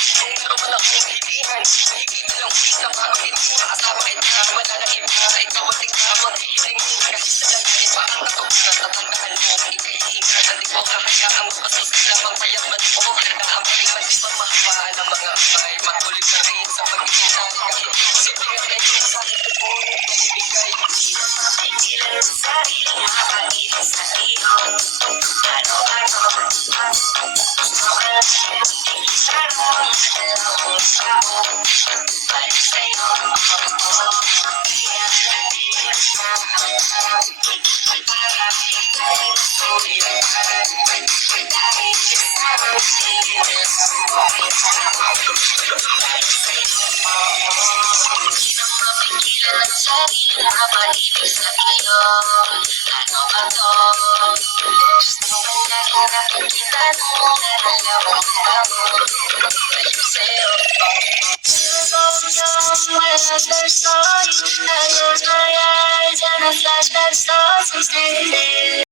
Kung meron man akong hilingan, higit na lang ulit ang bakit mo kasama kita. Wala na iba, ikaw ang tingkamang hiling mo. Kahit sa langit pa ang katuparan, tatandaan mo. Ikaiingat, hindi ko kahayaang mapasos ka lamang mayaman mo. Naabay man di ba mahaba ng mga abay, matuloy pa rin sa pag-ibigay. Kahit simple nga ito sa akin ko po, ibigay. Mapigilan sa sarili, makagilan sa iyo. Ano-ano, gusto ka lang itarong, alam mo ako. Balik sa'yo, kaya hindi na para ikay tuloy. Dahil sa pagsigilan sa buhay, balik sa'yo. Mapigilan ang sarili, makagilan sa iyo. Ano ba to? Gusto ko laging nakikita nung nalalawang tao. Balik sa'yo. Flashbacks, thoughts, and then